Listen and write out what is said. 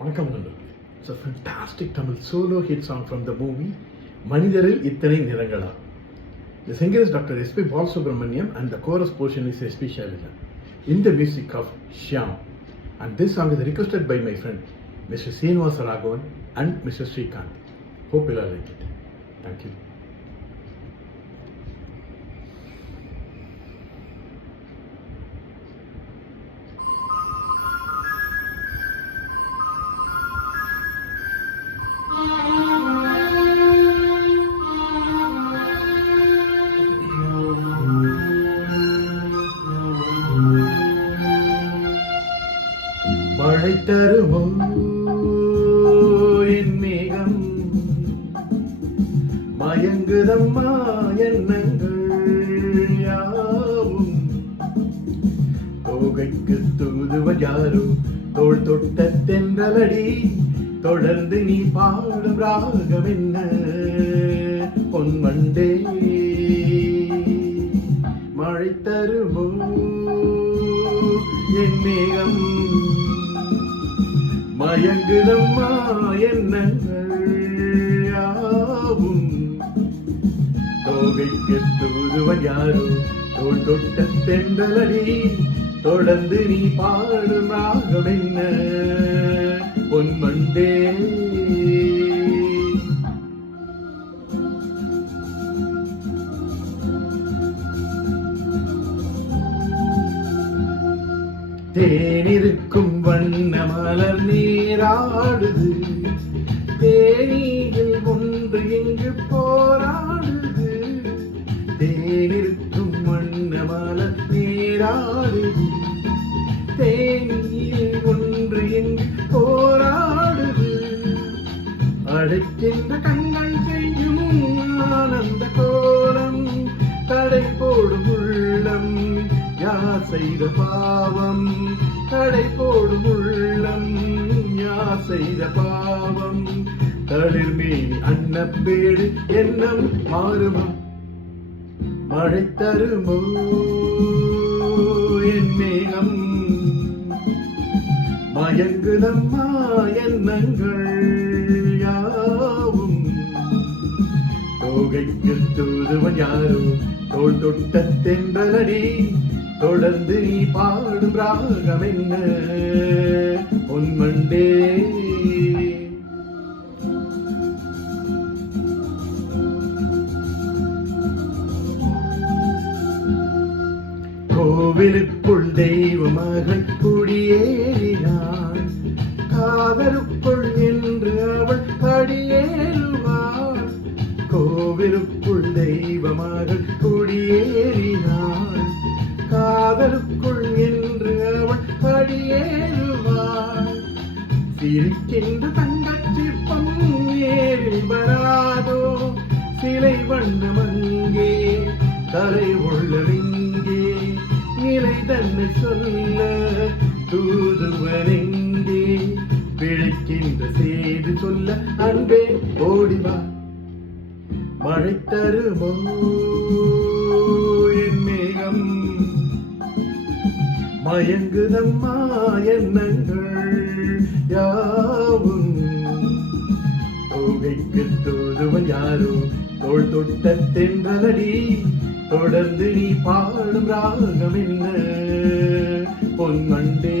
வணக்கம் நண்பர்களே. It's a fantastic Tamil solo hit song from the movie மனிதரில் இத்தனை நிறங்களா. The singer is Dr. S.P. Balasubramaniam and the chorus portion is S.P. Shalila in the music of Shyam. And this song is requested by my friend Mr. Srinivasa Raghavan and Mr. Srikanth. Hope you all like it. Thank you. மழை தருமோ என் மேகம், மயங்குதம்மா எண்ணங்கள் யாவும், தோகைக்கு தூதுவன் யாரோ தோள் தொட்ட தென்றலடி, தொடர்ந்து நீ பாடும் ராகம் என்ன பொன்மண்டே. மழை தருமோ என் மேகம், மயங்குதம்மா எண்ணங்கள் யாவும், தோகைக்கு தூதுவன் யாரோ தோள் தொட்ட தென்றலடி, தொடர்ந்து நீ பாடும் ராகம் என்ன பொன்மண்டே. தேனிருக்கும் வண்ண மலர் நீராடுது, தேனியில் ஒன்று இங்கு போராடுது. தேனிருக்கும் வண்ண மலர் நீராடுது, தேனியில் ஒன்று இங்கு போராடுது. அழைக்கின்ற கண்கள் செய்யும் ஆனந்த கோலம், தடை போடும் உள்ளம் யார் செய்த பாவம், தடை போடும் உள்ளம் யார் செய்த பாவம். தளிர்மேனி அன்னப்பேடு எண்ணம் மாறுமா, மழை தருமோ என் மேகம், மயங்குதம்மா எண்ணங்கள் யாவும், தோகைக்கு தூதுவன் யாரோ தோள் தொட்ட தென்றலடி, தொடர்ந்து நீ பாடும் ராகம் என்ன பொன்மண்டே. கோவிலுக்குள் தெய்வ மகள் குடியேறினாள், காதலுக்குள் என்று அவள் படியேறுவாள். கோவிலுக்குள் தெய்வ மகள் குடியேறினாள், காதலுக்குள் என்று அவள் படியேறுவாள். சிரிக்கின்ற தங்கச் சிற்பம் நேரில் வராதோ, சிலை வண்ணமங்கே கரை உள்ளவிங்கே, நிலை தன்னை சொல்ல தூதுவனெங்கே, பிழைக்கின்ற செய்தி சொல்ல அன்பே ஓடிவா. மழை தருமோ என் மேகம், மயங்குதம்மா எண்ணங்கள் யாவும், தோகைக்கு தூதுவன் யாரோ தோள் தொட்ட தென்றலடி, தொடர்ந்து நீ பாடும் ராகம் என்ன பொன்மண்டே.